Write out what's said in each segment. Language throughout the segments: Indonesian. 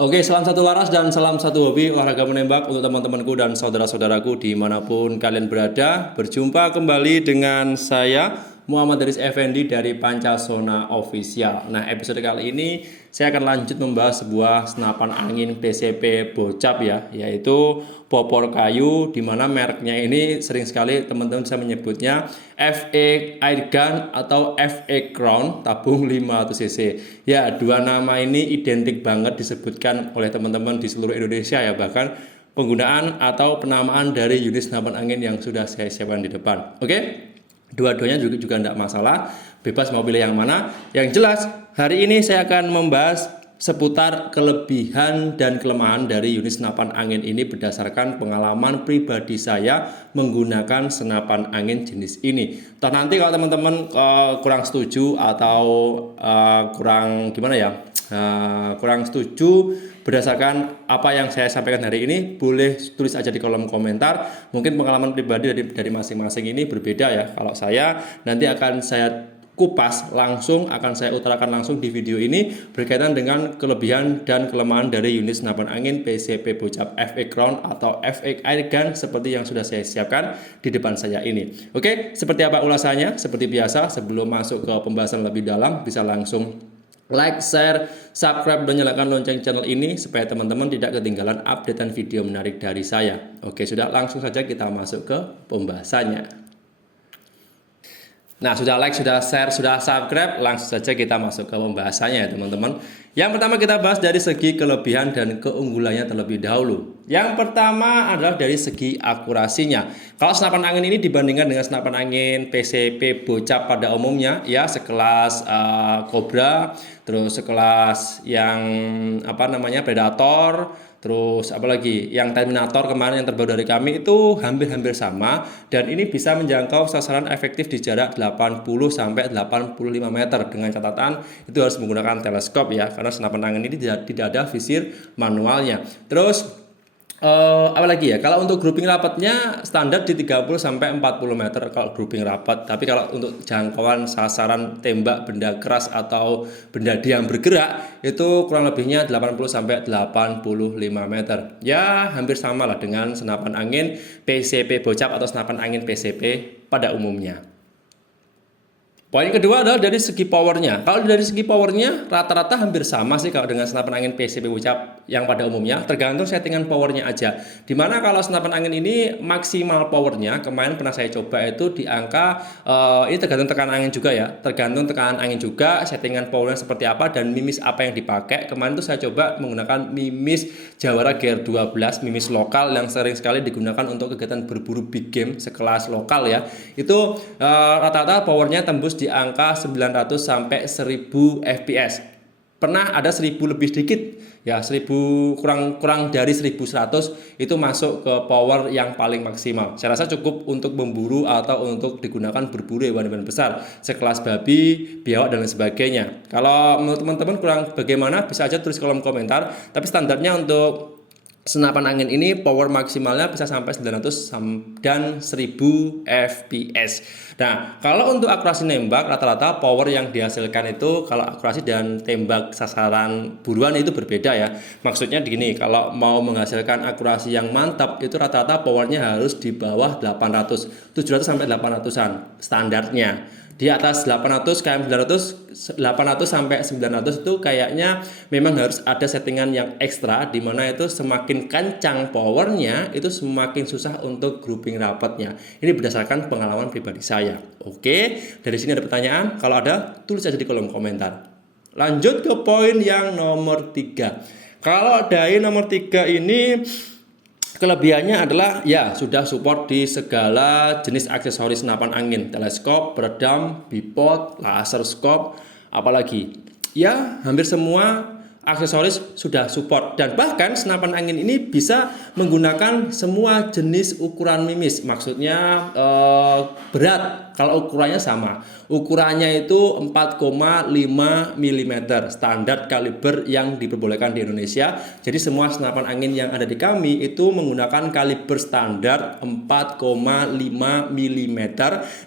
Oke, salam satu laras dan salam satu hobi olahraga menembak untuk teman-temanku dan saudara-saudaraku dimanapun kalian berada. Berjumpa kembali dengan saya Muhammad Daris Effendi dari Pancasona Official. Nah, episode kali ini saya akan lanjut membahas sebuah senapan angin PCP Bocap ya, yaitu popor kayu, di mana mereknya ini sering sekali teman-teman bisa menyebutnya FA Airgun atau FA Crown tabung 500 cc. Ya, dua nama ini identik banget disebutkan oleh teman-teman di seluruh Indonesia ya, bahkan penggunaan atau penamaan dari unit senapan angin yang sudah saya siapkan di depan. Oke? Dua-duanya juga tidak masalah, bebas mau pilih yang mana. Yang jelas, hari ini saya akan membahas seputar kelebihan dan kelemahan dari unit senapan angin ini berdasarkan pengalaman pribadi saya menggunakan senapan angin jenis ini. Toh nanti kalau teman-teman kurang setuju atau kurang gimana ya, kurang setuju berdasarkan apa yang saya sampaikan hari ini, boleh tulis aja di kolom komentar. Mungkin pengalaman pribadi dari masing-masing ini berbeda ya. Kalau saya nanti akan saya kupas langsung, akan saya utarakan langsung di video ini berkaitan dengan kelebihan dan kelemahan dari unit senapan angin PCP Bocap FA Crown atau FA Airgun seperti yang sudah saya siapkan di depan saya ini. Oke, seperti apa ulasannya? Seperti biasa, sebelum masuk ke pembahasan lebih dalam, bisa langsung like, share, subscribe, dan nyalakan lonceng channel ini supaya teman-teman tidak ketinggalan updatean video menarik dari saya. Oke, sudah, langsung saja kita masuk ke pembahasannya. Nah, sudah like, sudah share, sudah subscribe, langsung saja kita masuk ke pembahasannya ya teman-teman. Yang pertama kita bahas dari segi kelebihan dan keunggulannya terlebih dahulu. Yang pertama adalah dari segi akurasinya. Kalau senapan angin ini dibandingkan dengan senapan angin PCP Bocap pada umumnya ya, sekelas Cobra, terus sekelas yang Predator, terus apalagi yang Terminator kemarin yang terbaru dari kami itu hampir-hampir sama, dan ini bisa menjangkau sasaran efektif di jarak 80 sampai 85 meter dengan catatan itu harus menggunakan teleskop ya, karena senapan angin ini tidak ada visir manualnya. Terus apalagi ya, kalau untuk grouping rapatnya standar di 30 sampai 40 meter kalau grouping rapat. Tapi kalau untuk jangkauan sasaran tembak benda keras atau benda yang bergerak itu kurang lebihnya 80 sampai 85 meter. Ya, hampir sama lah dengan senapan angin PCP Bocap atau senapan angin PCP pada umumnya. Poin kedua adalah dari segi powernya. Kalau dari segi powernya rata-rata hampir sama sih kalau dengan senapan angin PCP Bocap yang pada umumnya, tergantung settingan powernya aja. Dimana kalau senapan angin ini maksimal powernya kemarin pernah saya coba itu di angka ini tergantung tekanan angin juga ya, tergantung tekanan angin juga, settingan powernya seperti apa dan mimis apa yang dipakai. Kemarin tuh saya coba menggunakan mimis Jawara GR12, mimis lokal yang sering sekali digunakan untuk kegiatan berburu big game sekelas lokal ya. Itu rata-rata powernya tembus di angka 900 sampai 1000 fps. Pernah ada 1000 lebih sedikit ya, 1000 kurang dari 1100 itu masuk ke power yang paling maksimal. Saya rasa cukup untuk memburu atau untuk digunakan berburu hewan-hewan besar sekelas babi, biawak dan lain sebagainya. Kalau menurut teman-teman kurang bagaimana, bisa aja tulis kolom komentar. Tapi standarnya untuk senapan angin ini power maksimalnya bisa sampai 900 dan 1000 fps. Nah, kalau untuk akurasi nembak rata-rata power yang dihasilkan itu kalau akurasi dan tembak sasaran buruan itu berbeda ya. Maksudnya begini, kalau mau menghasilkan akurasi yang mantap itu rata-rata powernya harus di bawah 800, 700 sampai 800-an standarnya. Di atas 800 km 900, 800 sampai 900 itu kayaknya memang harus ada settingan yang ekstra, di mana itu semakin kencang powernya itu semakin susah untuk grouping rapatnya. Ini berdasarkan pengalaman pribadi saya. Oke, dari sini ada pertanyaan? Kalau ada, tulis aja di kolom komentar. Lanjut ke poin yang nomor 3. Kalau dari nomor 3 ini kelebihannya adalah ya sudah support di segala jenis aksesoris senapan angin, teleskop, peredam, bipod, laser scope, apalagi ya hampir semua aksesoris sudah support. Dan bahkan senapan angin ini bisa menggunakan semua jenis ukuran mimis, maksudnya berat Kalau ukurannya sama, ukurannya itu 4,5 mm, standar kaliber yang diperbolehkan di Indonesia. Jadi semua senapan angin yang ada di kami itu menggunakan kaliber standar 4,5 mm,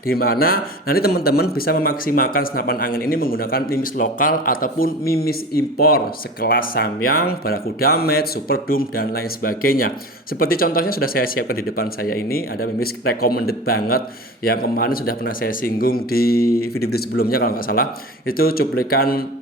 di mana nanti teman-teman bisa memaksimalkan senapan angin ini menggunakan mimis lokal ataupun mimis impor sekelas Samyang, Barakuda Med, Super Doom, dan lain sebagainya. Seperti contohnya sudah saya siapkan di depan saya ini, ada mimis recommended banget yang kemarin sudah pernah saya singgung di video-video sebelumnya kalau nggak salah. Itu cuplikan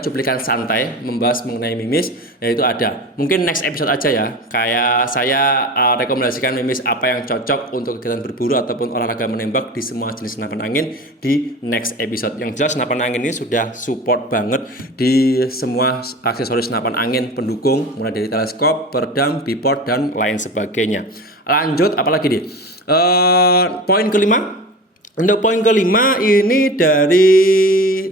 cuplikan santai membahas mengenai mimis, yaitu ada. Mungkin next episode aja ya, kayak saya rekomendasikan mimis apa yang cocok untuk kegiatan berburu ataupun olahraga menembak di semua jenis senapan angin di next episode. Yang jelas senapan angin ini sudah support banget di semua aksesoris senapan angin pendukung, mulai dari teleskop, peredam, bipod, dan lain sebagainya. Lanjut, apalagi nih? Poin kelima. Untuk poin kelima ini dari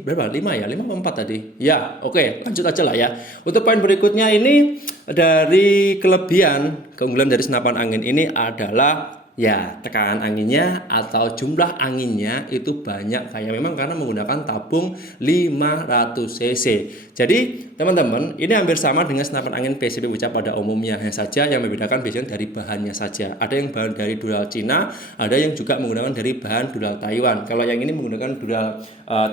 berapa? 5 ya? 5 atau 4 tadi? Ya, oke, lanjut aja lah ya. Untuk poin berikutnya ini dari keunggulan dari senapan angin ini adalah ya tekanan anginnya atau jumlah anginnya itu banyak kayak memang karena menggunakan tabung 500 cc. Jadi teman-teman, ini hampir sama dengan senapan angin PCP Bocap pada umumnya, hanya saja yang membedakan biasanya dari bahannya saja. Ada yang bahan dari dural Cina, ada yang juga menggunakan dari bahan dural Taiwan. Kalau yang ini menggunakan dural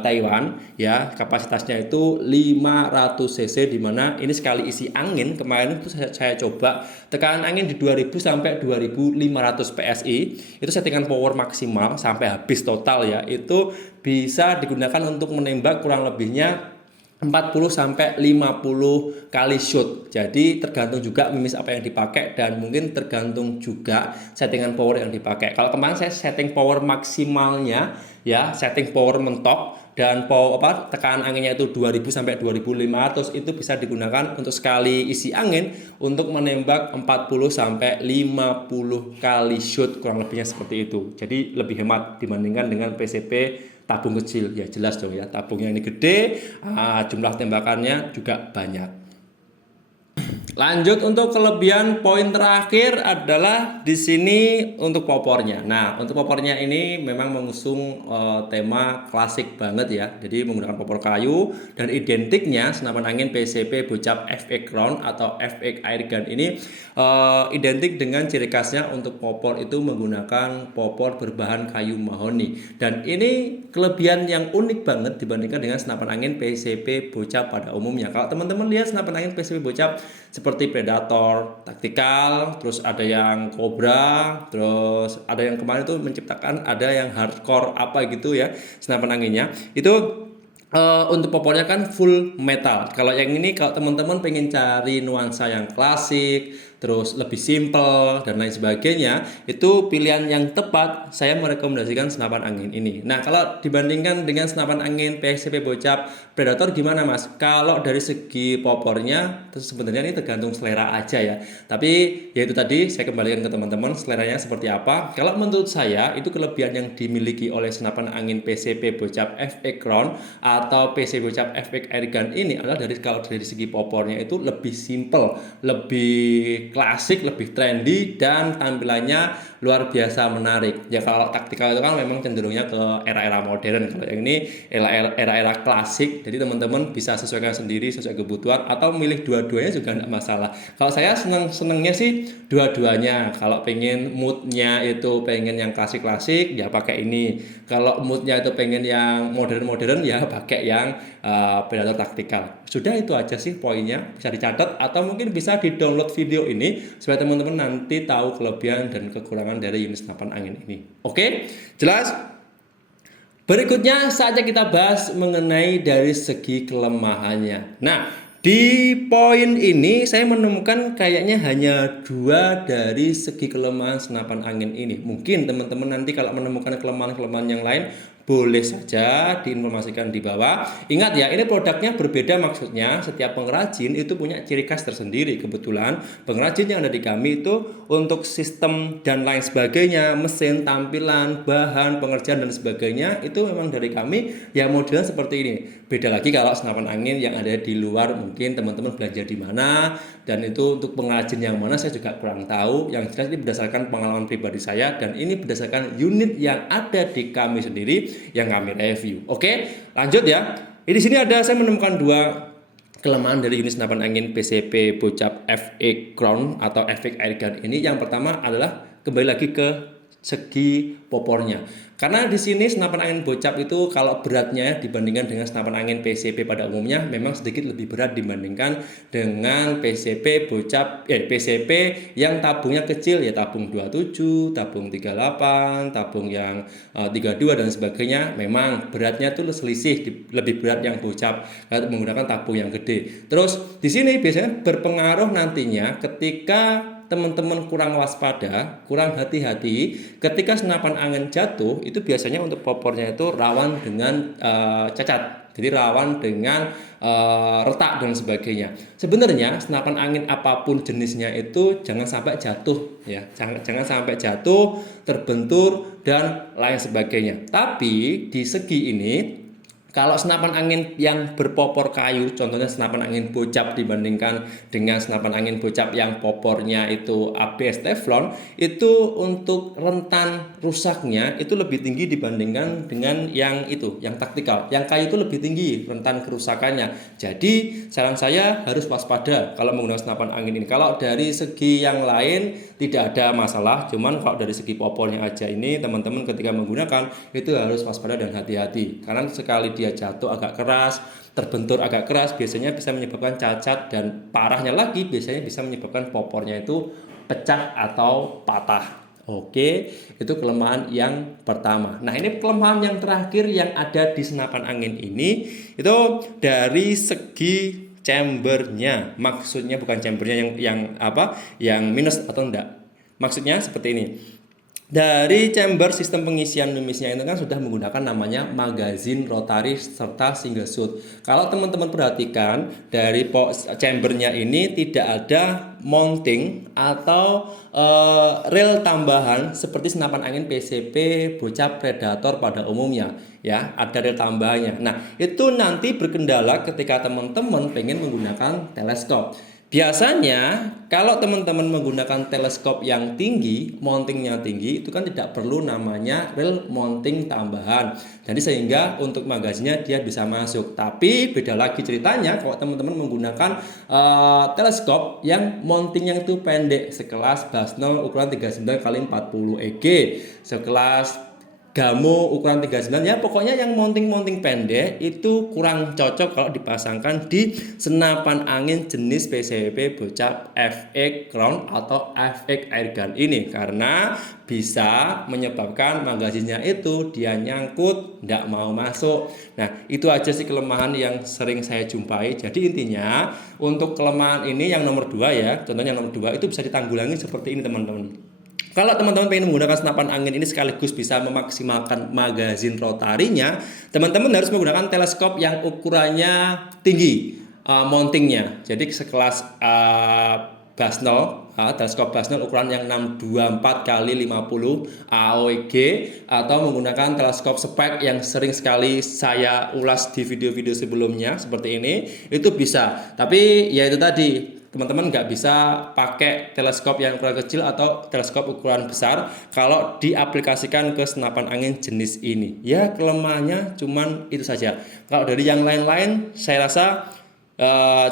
Taiwan ya, kapasitasnya itu 500 cc, di mana ini sekali isi angin kemarin itu saya coba tekanan angin di 2000 sampai 2500 PSI, itu settingan power maksimal sampai habis total ya, itu bisa digunakan untuk menembak kurang lebihnya 40 sampai 50 kali shoot. Jadi tergantung juga mimis apa yang dipakai dan mungkin tergantung juga settingan power yang dipakai. Kalau kemarin saya setting power maksimalnya ya, setting power mentok dan tekanan anginnya itu 2000 sampai 2500, itu bisa digunakan untuk sekali isi angin untuk menembak 40 sampai 50 kali shoot, kurang lebihnya seperti itu. Jadi lebih hemat dibandingkan dengan PCP tabung kecil. Ya jelas dong ya, tabungnya ini gede, jumlah tembakannya juga banyak. Lanjut untuk kelebihan, poin terakhir adalah di sini untuk popornya. Nah, untuk popornya ini memang mengusung tema klasik banget ya. Jadi menggunakan popor kayu, dan identiknya senapan angin PCP Bocap FX Round atau FX Airgun ini identik dengan ciri khasnya untuk popor itu menggunakan popor berbahan kayu mahoni. Dan ini kelebihan yang unik banget dibandingkan dengan senapan angin PCP Bocap pada umumnya. Kalau teman-teman lihat senapan angin PCP Bocap seperti Predator, taktikal, terus ada yang Cobra, terus ada yang kemarin tuh menciptakan ada yang hardcore apa gitu ya senapan anginnya. Itu untuk popornya kan full metal. Kalau yang ini kalau teman-teman pengen cari nuansa yang klasik, terus lebih simple dan lain sebagainya, itu pilihan yang tepat. Saya merekomendasikan senapan angin ini. Nah, kalau dibandingkan dengan senapan angin PCP Bocap Predator gimana Mas? Kalau dari segi popornya, terus sebenarnya ini tergantung selera aja ya. Tapi ya itu tadi saya kembalikan ke teman-teman seleranya seperti apa. Kalau menurut saya itu kelebihan yang dimiliki oleh senapan angin PCP Bocap FX Crown atau PCP Bocap FX Airgun ini adalah kalau dari segi popornya itu lebih simple, lebih klasik, lebih trendy, dan tampilannya luar biasa menarik. Ya kalau taktikal itu kan memang cenderungnya ke era-era modern. Kalau yang ini era-era klasik. Jadi teman-teman bisa sesuaikan sendiri sesuai kebutuhan atau milih dua-duanya juga tidak masalah. Kalau saya senengnya sih dua-duanya. Kalau pengen moodnya itu pengen yang klasik-klasik ya pakai ini. Kalau moodnya itu pengen yang modern-modern ya pakai yang Predator taktikal. Sudah itu aja sih poinnya, bisa dicatat atau mungkin bisa di-download video ini supaya teman-teman nanti tahu kelebihan dan kekurangan dari unit senapan angin ini. Oke, jelas? Berikutnya saatnya kita bahas mengenai dari segi kelemahannya. Nah, di poin ini saya menemukan kayaknya hanya 2 dari segi kelemahan senapan angin ini. Mungkin teman-teman nanti kalau menemukan kelemahan-kelemahan yang lain boleh saja diinformasikan di bawah. Ingat ya, ini produknya berbeda, maksudnya setiap pengrajin itu punya ciri khas tersendiri. Kebetulan pengrajin yang ada di kami itu untuk sistem dan lain sebagainya, mesin, tampilan, bahan, pengerjaan dan sebagainya itu memang dari kami yang modelnya seperti ini. Beda lagi kalau senapan angin yang ada di luar, mungkin teman-teman belajar di mana, dan itu untuk pengrajin yang mana saya juga kurang tahu. Yang jelas ini berdasarkan pengalaman pribadi saya, dan ini berdasarkan unit yang ada di kami sendiri yang kami review. Oke, lanjut ya. Di sini saya menemukan dua kelemahan dari unit senapan angin PCP Bocap FX Crown atau FX Airgun ini. Yang pertama adalah kembali lagi ke segi popornya. Karena di sini senapan angin Bocap itu kalau beratnya dibandingkan dengan senapan angin PCP pada umumnya memang sedikit lebih berat dibandingkan dengan PCP Bocap PCP yang tabungnya kecil, ya tabung 27, tabung 38, tabung yang 32 dan sebagainya. Memang beratnya tuh selisih lebih berat yang Bocap kalau menggunakan tabung yang gede. Terus di sini biasanya berpengaruh nantinya ketika teman-teman kurang waspada, kurang hati-hati ketika senapan angin jatuh, itu biasanya untuk popornya itu rawan dengan cacat. Jadi rawan dengan retak dan sebagainya. Sebenarnya senapan angin apapun jenisnya itu jangan sampai jatuh ya. Jangan sampai jatuh, terbentur dan lain sebagainya. Tapi di segi ini, kalau senapan angin yang berpopor kayu, contohnya senapan angin Bocap dibandingkan dengan senapan angin Bocap yang popornya itu ABS Teflon, itu untuk rentan rusaknya itu lebih tinggi dibandingkan dengan yang taktikal. Yang kayu itu lebih tinggi rentan kerusakannya. Jadi saran saya harus waspada kalau menggunakan senapan angin ini. Kalau dari segi yang lain tidak ada masalah, cuman kalau dari segi popornya aja ini teman-teman ketika menggunakan itu harus waspada dan hati-hati. Karena sekali dia jatuh agak keras, terbentur agak keras, biasanya bisa menyebabkan cacat, dan parahnya lagi biasanya bisa menyebabkan popornya itu pecah atau patah. Oke, itu kelemahan yang pertama. Nah, ini kelemahan yang terakhir yang ada di senapan angin ini itu dari segi chambernya. Maksudnya bukan chambernya yang minus atau enggak. Maksudnya seperti ini. Dari chamber sistem pengisian numisnya itu kan sudah menggunakan namanya magazin rotari serta single shot. Kalau teman-teman perhatikan dari chambernya ini tidak ada mounting atau rel tambahan seperti senapan angin PCP Bocap Predator pada umumnya ya, ada rel tambahannya. Nah, itu nanti berkendala ketika teman-teman pengen menggunakan teleskop. Biasanya kalau teman-teman menggunakan teleskop yang tinggi, mountingnya tinggi, itu kan tidak perlu namanya rel mounting tambahan. Jadi sehingga untuk magazinnya dia bisa masuk. Tapi beda lagi ceritanya kalau teman-teman menggunakan teleskop yang mountingnya itu pendek, sekelas Basnel ukuran 39x40 EG, sekelas Gamo ukuran 39, ya pokoknya yang mounting pendek itu kurang cocok kalau dipasangkan di senapan angin jenis PCP Bocap FX Crown atau FX Airgun ini, karena bisa menyebabkan magazinnya itu dia nyangkut, tidak mau masuk. Nah, itu aja sih kelemahan yang sering saya jumpai. Jadi intinya untuk kelemahan ini yang nomor 2 ya, contohnya yang nomor 2 itu bisa ditanggulangi seperti ini teman-teman. Kalau teman-teman ingin menggunakan senapan angin ini sekaligus bisa memaksimalkan magazin rotarinya, teman-teman harus menggunakan teleskop yang ukurannya tinggi, mountingnya. Jadi sekelas Basnel, teleskop Basnel ukuran yang 624x50 AOG, atau menggunakan teleskop spek yang sering sekali saya ulas di video-video sebelumnya seperti ini, itu bisa. Tapi ya itu tadi, teman-teman nggak bisa pakai teleskop yang ukuran kecil atau teleskop ukuran besar kalau diaplikasikan ke senapan angin jenis ini. Ya kelemahannya cuman itu saja. Kalau dari yang lain-lain saya rasa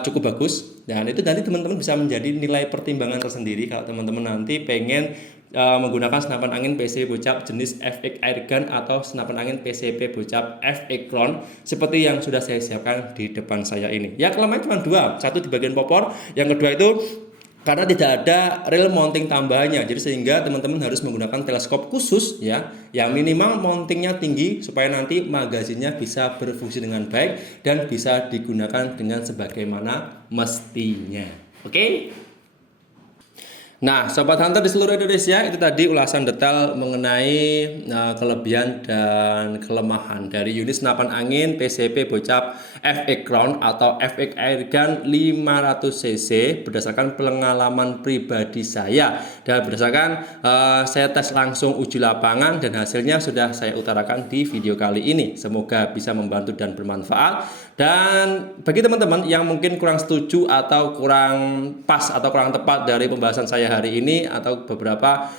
cukup bagus, dan itu nanti teman-teman bisa menjadi nilai pertimbangan tersendiri kalau teman-teman nanti pengen menggunakan senapan angin PCP Bocap jenis FX Airgun atau senapan angin PCP Bocap FX Crown seperti yang sudah saya siapkan di depan saya ini. Ya kelemahannya cuma 2, satu di bagian popor, yang kedua itu karena tidak ada rel mounting tambahannya. Jadi sehingga teman-teman harus menggunakan teleskop khusus ya, yang minimal mountingnya tinggi supaya nanti magazinnya bisa berfungsi dengan baik dan bisa digunakan dengan sebagaimana mestinya. Oke? Nah, Sobat Hunter di seluruh Indonesia, itu tadi ulasan detail mengenai kelebihan dan kelemahan dari unit senapan angin PCP Bocap FX Crown atau FX Airgun 500 cc berdasarkan pengalaman pribadi saya dan berdasarkan saya tes langsung uji lapangan dan hasilnya sudah saya utarakan di video kali ini. Semoga bisa membantu dan bermanfaat. Dan bagi teman-teman yang mungkin kurang setuju atau kurang pas atau kurang tepat dari pembahasan saya hari ini atau beberapa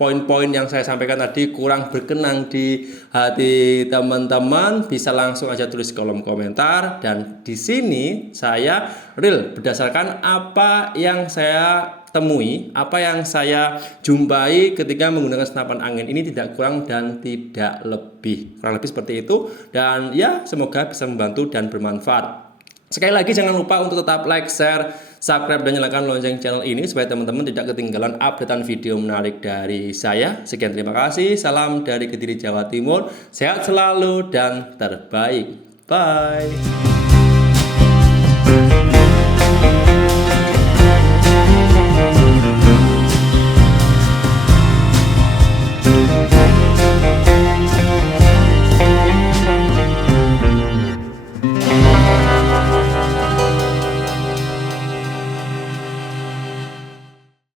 poin-poin yang saya sampaikan tadi kurang berkenan di hati teman-teman, bisa langsung aja tulis kolom komentar. Dan di sini saya real berdasarkan apa yang saya temui, apa yang saya jumpai ketika menggunakan senapan angin ini, tidak kurang dan tidak lebih, kurang lebih seperti itu. Dan ya, semoga bisa membantu dan bermanfaat. Sekali lagi jangan lupa untuk tetap like, share, subscribe, dan nyalakan lonceng channel ini supaya teman-teman tidak ketinggalan updatean video menarik dari saya. Sekian, terima kasih, salam dari Kediri, Jawa Timur, sehat selalu dan terbaik. Bye.